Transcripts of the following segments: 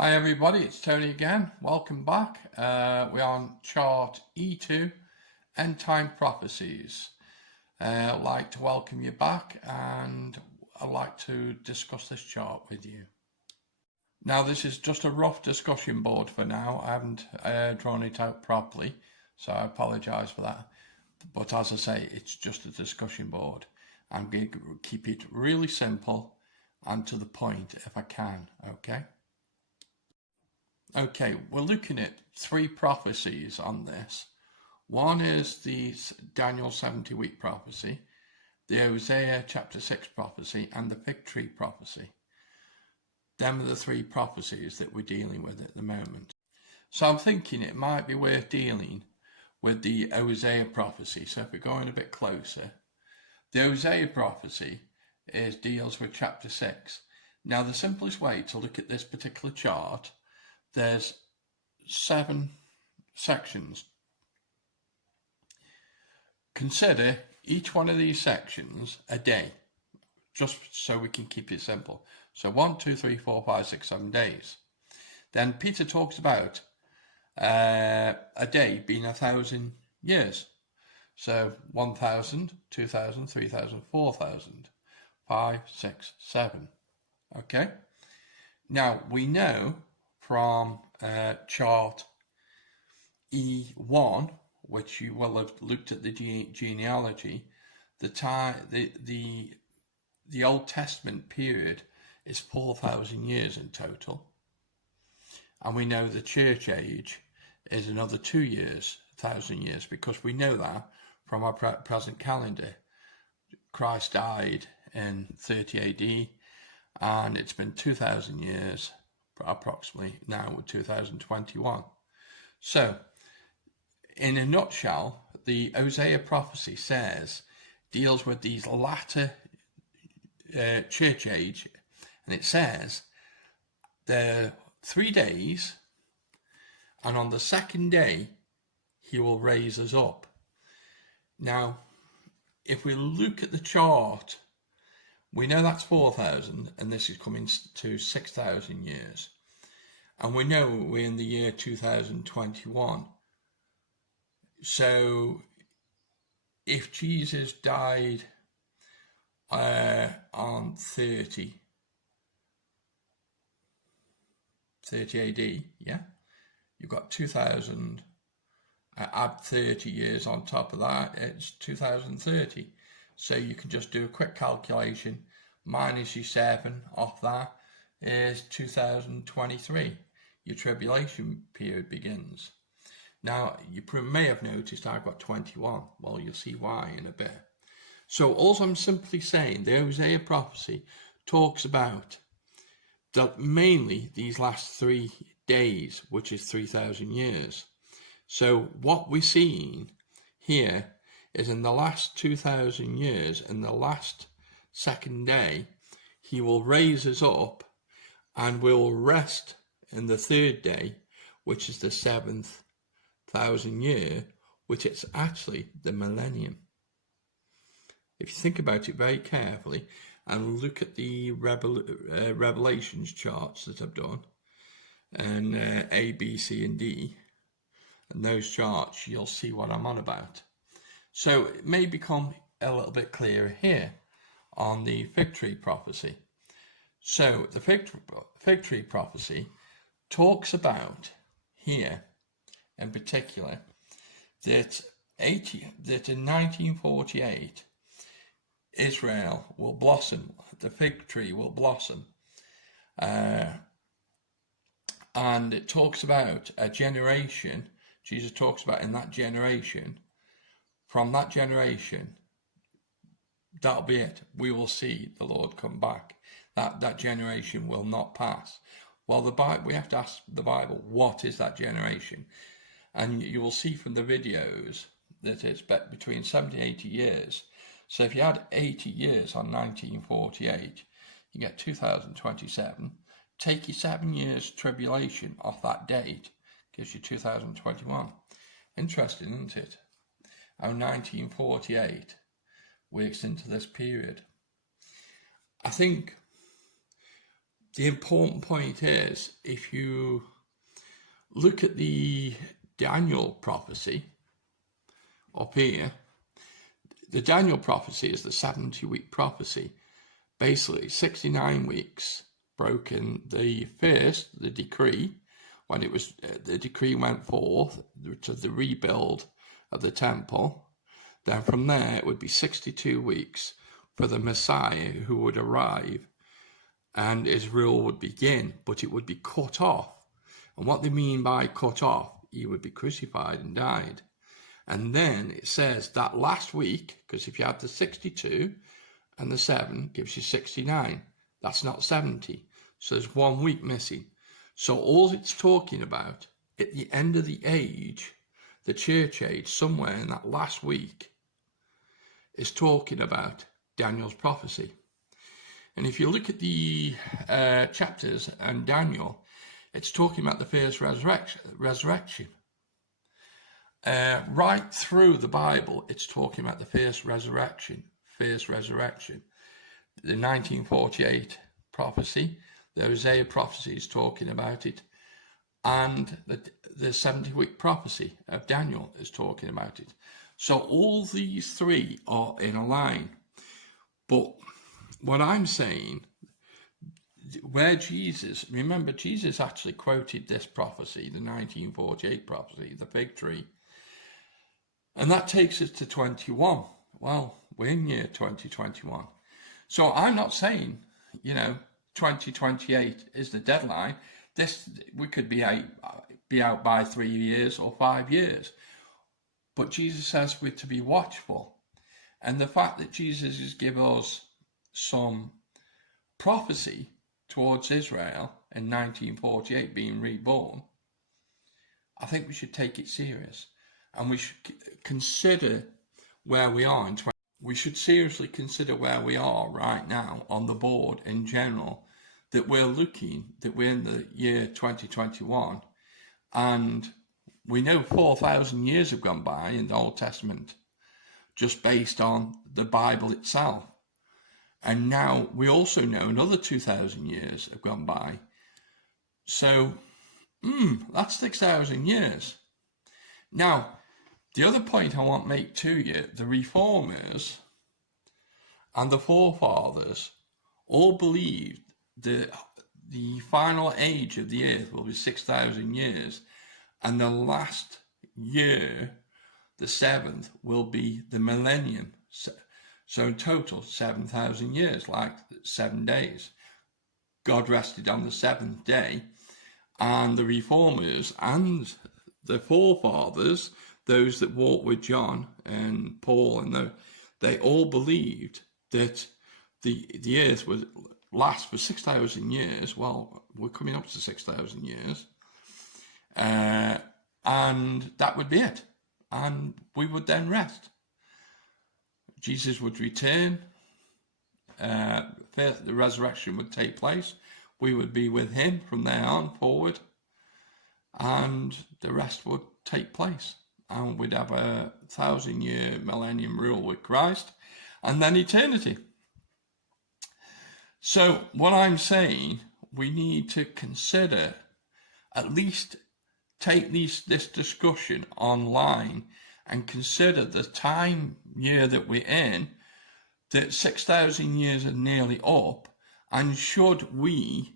Hi everybody, it's Tony again. Welcome back. We're on chart E2, End Time Prophecies. I'd like to welcome you back and I'd like to discuss this chart with you. Now this is just a rough discussion board for now. I haven't drawn it out properly, so I apologise for that. But as I say, it's just a discussion board. I'm going to keep it really simple and to the point if I can, okay? Okay, we're looking at three prophecies on this. One is the Daniel 70-week prophecy, the Hosea chapter 6 prophecy, and the fig tree prophecy. Them are the three prophecies that we're dealing with at the moment. So I'm thinking it might be worth dealing with the Hosea prophecy. So if we're going a bit closer, the Hosea prophecy deals with chapter 6. Now the simplest way to look at this particular chart, there's 7 sections. Consider each one of these sections a day, just so we can keep it simple. So 1, 2, 3, 4, 5, 6, 7 days. Then Peter talks about a day being 1,000 years. So 1,000, 2,000, 3,000, 4,000, 5, 6, 7. Okay. Now we know from chart E1, which you will have looked at the genealogy, the Old Testament period is 4,000 years in total, and we know the church age is another 1,000 years, because we know that from our present calendar. Christ died in 30 AD, and it's been 2,000 years approximately now with 2021. So in a nutshell, the Hosea prophecy deals with these latter church age, and it says there are 3 days, and on the second day he will raise us up. Now if we look at the chart, we know that's 4,000, and this is coming to 6,000 years. And we know we're in the year 2021. So if Jesus died on 30 AD, yeah, you've got 2,000, add 30 years on top of that, it's 2030. So you can just do a quick calculation, minus your 7 off that is 2023. Your tribulation period begins. Now, you may have noticed I've got 21. Well, you'll see why in a bit. So all I'm simply saying, the Hosea prophecy talks about that mainly these last 3 days, which is 3,000 years. So what we're seeing here is in the last 2,000 years, in the last second day, he will raise us up and we'll rest in the third day, which is the 7,000 year, which is actually the millennium. If you think about it very carefully and look at the Revelations charts that I've done, and A, B, C, and D, and those charts, you'll see what I'm on about. So it may become a little bit clearer here on the fig tree prophecy. So the fig tree prophecy talks about here in particular that in 1948 Israel will blossom, the fig tree will blossom, and it talks about a generation. Jesus talks about in that generation, from that generation, that'll be it. We will see the Lord come back. That generation will not pass. Well, we have to ask the Bible, what is that generation? And you will see from the videos that it's between 70 and 80 years. So if you add 80 years on 1948, you get 2027. Take your 7 years tribulation off that date, gives you 2021. Interesting, isn't it? How 1948 works into this period. I think the important point is, if you look at the Daniel prophecy up here, the Daniel prophecy is the 70-week prophecy. Basically, 69 weeks broken. The first, the decree, when it was the decree went forth to the rebuild of the temple. Then from there, it would be 62 weeks for the Messiah who would arrive, and his rule would begin, but it would be cut off. And what they mean by cut off, he would be crucified and died. And then it says that last week, because if you add the 62 and the 7, gives you 69. That's not 70. So there's 1 week missing. So all it's talking about, at the end of the age, the church age, somewhere in that last week, is talking about Daniel's prophecy. And if you look at the chapters and Daniel, it's talking about the first resurrection. Right through the Bible, it's talking about the first resurrection. The 1948 prophecy, the Hosea prophecy is talking about it, and the 70-week prophecy of Daniel is talking about it. So all these three are in a line. But what I'm saying, where Jesus, remember Jesus actually quoted this prophecy, the 1948 prophecy, the fig tree, and that takes us to 21. Well, we're in year 2021. So I'm not saying, 2028 is the deadline. We could be out by 3 years or 5 years. But Jesus says we're to be watchful. And the fact that Jesus has given us some prophecy towards Israel in 1948 being reborn, I think we should take it serious. And we should consider where we are we should seriously consider where we are right now on the board in general, that we're in the year 2021, and we know 4,000 years have gone by in the Old Testament just based on the Bible itself. And now we also know another 2,000 years have gone by. So, that's 6,000 years. Now, the other point I want to make to you, the reformers and the forefathers all believed that the final age of the earth will be 6,000 years, and the last year, the 7th, will be the millennium. So in total, 7,000 years, like 7 days. God rested on the 7th day, and the reformers and the forefathers, those that walked with John and Paul, and they all believed that the earth would last for 6,000 years. Well, we're coming up to 6,000 years. And that would be it. And we would then rest. Jesus would return. The resurrection would take place. We would be with him from there on forward. And the rest would take place. And we'd have a 1,000-year millennium rule with Christ, and then eternity. So what I'm saying, we need to consider, at least take this discussion online and consider the time year that we're in, that 6,000 years are nearly up, and should we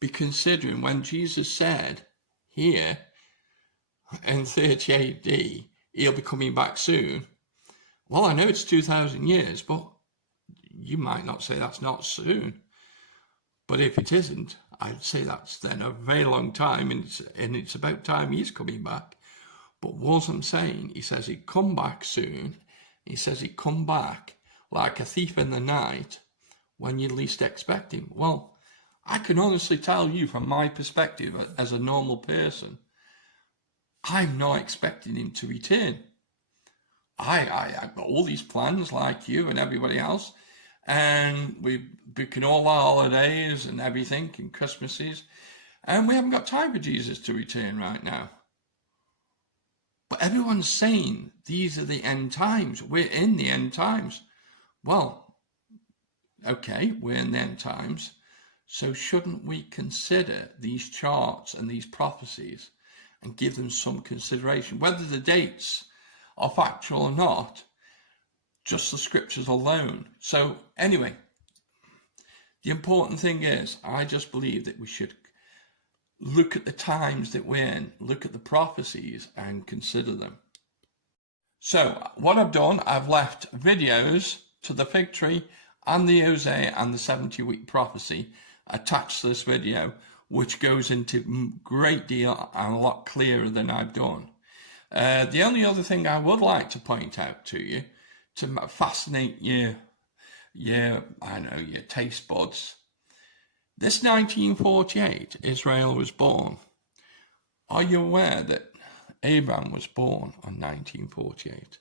be considering when Jesus said here, in 30 AD, he'll be coming back soon. Well, I know it's 2,000 years, but you might not say that's not soon. But if it isn't, I'd say that's then a very long time, and it's about time he's coming back. But what I'm saying, he says he'd come back soon. He says he'd come back like a thief in the night when you least expect him. Well, I can honestly tell you from my perspective as a normal person, I'm not expecting him to return. I've got all these plans like you and everybody else, and we're booking all our holidays and everything and Christmases, and we haven't got time for Jesus to return right now. But everyone's saying these are the end times. We're in the end times. Well, okay, we're in the end times. So shouldn't we consider these charts and these prophecies and give them some consideration, whether the dates are factual or not, just the scriptures alone? So anyway, the important thing is, I just believe that we should look at the times that we're in, look at the prophecies and consider them. So what I've done, I've left videos to the fig tree and the Hosea and the 70-week prophecy attached to this video, which goes into great deal and a lot clearer than I've done. The only other thing I would like to point out to you, to fascinate your taste buds, this 1948, Israel was born. Are you aware that Abraham was born on 1948?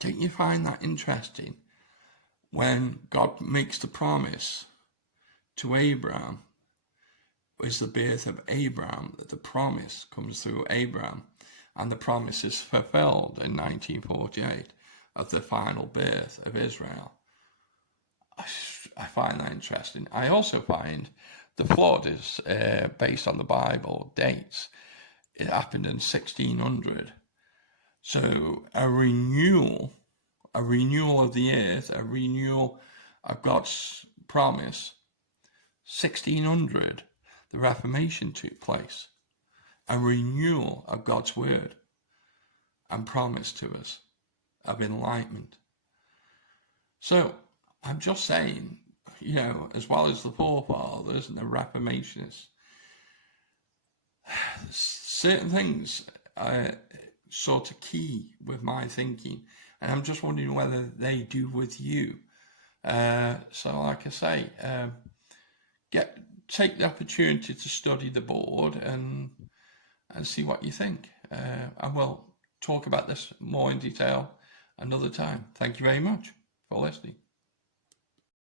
Don't you find that interesting? When God makes the promise to Abraham, is the birth of Abraham, that the promise comes through Abraham, and the promise is fulfilled in 1948 of the final birth of Israel. I find that interesting. I also find the flood is based on the Bible dates. It happened in 1600. So a renewal of the earth, a renewal of God's promise. 1600, the Reformation took place. A renewal of God's word and promise to us of enlightenment. So I'm just saying, as well as the forefathers and the Reformationists, certain things are sort of key with my thinking, and I'm just wondering whether they do with you. So like I say, take the opportunity to study the board and see what you think. And we'll talk about this more in detail another time. Thank you very much for listening.